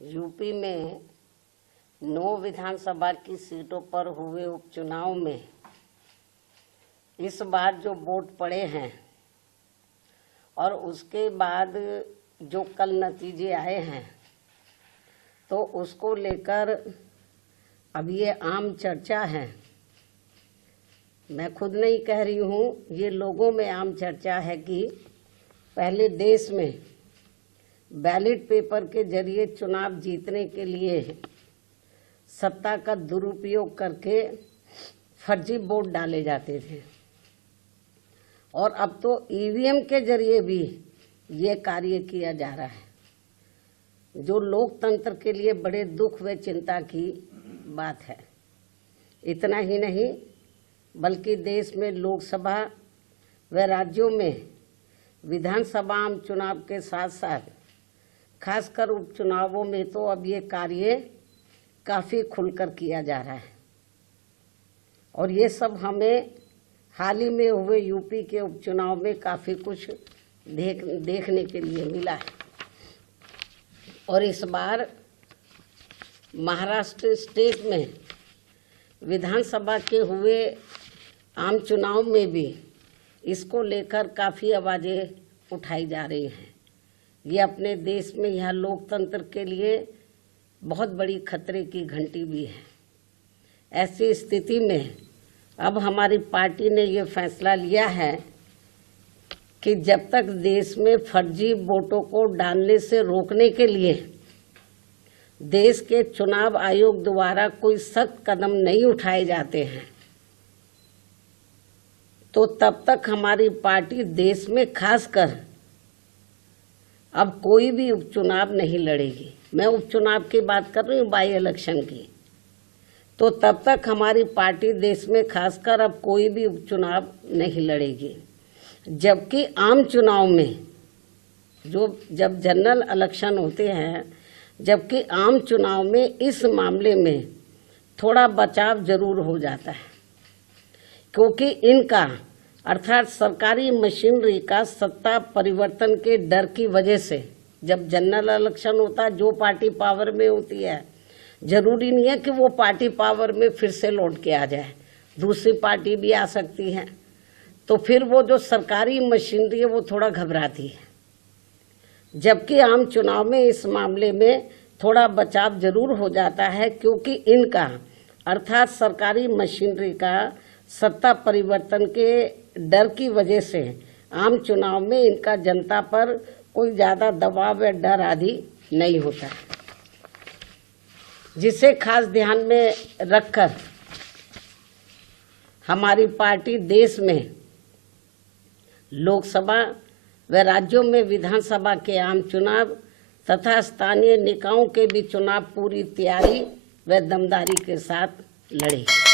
UP में 9 विधानसभा की सीटों पर हुए उपचुनाव में इस बार जो वोट पड़े हैं और उसके बाद जो कल नतीजे आए हैं, तो उसको लेकर अब ये आम चर्चा है। मैं खुद नहीं कह रही हूँ, ये लोगों में आम चर्चा है कि पहले देश में बैलेट पेपर के जरिए चुनाव जीतने के लिए सत्ता का दुरुपयोग करके फर्जी वोट डाले जाते थे, और अब तो ईवीएम के जरिए भी ये कार्य किया जा रहा है, जो लोकतंत्र के लिए बड़े दुख व चिंता की बात है। इतना ही नहीं, बल्कि देश में लोकसभा व राज्यों में विधानसभा आम चुनाव के साथ साथ खासकर उपचुनावों में तो अब ये कार्य काफ़ी खुलकर किया जा रहा है। और ये सब हमें हाल ही में हुए यूपी के उपचुनाव में काफ़ी कुछ देखने के लिए मिला है। और इस बार महाराष्ट्र स्टेट में विधानसभा के हुए आम चुनाव में भी इसको लेकर काफ़ी आवाज़ें उठाई जा रही हैं। ये अपने देश में यह लोकतंत्र के लिए बहुत बड़ी खतरे की घंटी भी है। ऐसी स्थिति में अब हमारी पार्टी ने ये फैसला लिया है कि जब तक देश में फर्जी वोटों को डालने से रोकने के लिए देश के चुनाव आयोग द्वारा कोई सख्त कदम नहीं उठाए जाते हैं, तो तब तक हमारी पार्टी देश में खासकर अब कोई भी उपचुनाव नहीं लड़ेगी। मैं उपचुनाव की बात कर रही हूँ, बाई इलेक्शन की। तो तब तक हमारी पार्टी देश में खासकर अब कोई भी उपचुनाव नहीं लड़ेगी। जबकि आम चुनाव में जब जनरल इलेक्शन होते हैं, जबकि आम चुनाव में इस मामले में थोड़ा बचाव जरूर हो जाता है, क्योंकि इनका अर्थात सरकारी मशीनरी का सत्ता परिवर्तन के डर की वजह से जब जनरल इलेक्शन होता है, जो पार्टी पावर में होती है, जरूरी नहीं है कि वो पार्टी पावर में फिर से लौट के आ जाए, दूसरी पार्टी भी आ सकती है। तो फिर वो जो सरकारी मशीनरी है वो थोड़ा घबराती है। जबकि आम चुनाव में इस मामले में थोड़ा बचाव जरूर हो जाता है, क्योंकि इनका अर्थात सरकारी मशीनरी का सत्ता परिवर्तन के डर की वजह से आम चुनाव में इनका जनता पर कोई ज़्यादा दबाव या डर आदि नहीं होता है, जिसे खास ध्यान में रखकर हमारी पार्टी देश में लोकसभा व राज्यों में विधानसभा के आम चुनाव तथा स्थानीय निकायों के भी चुनाव पूरी तैयारी व दमदारी के साथ लड़ेगी।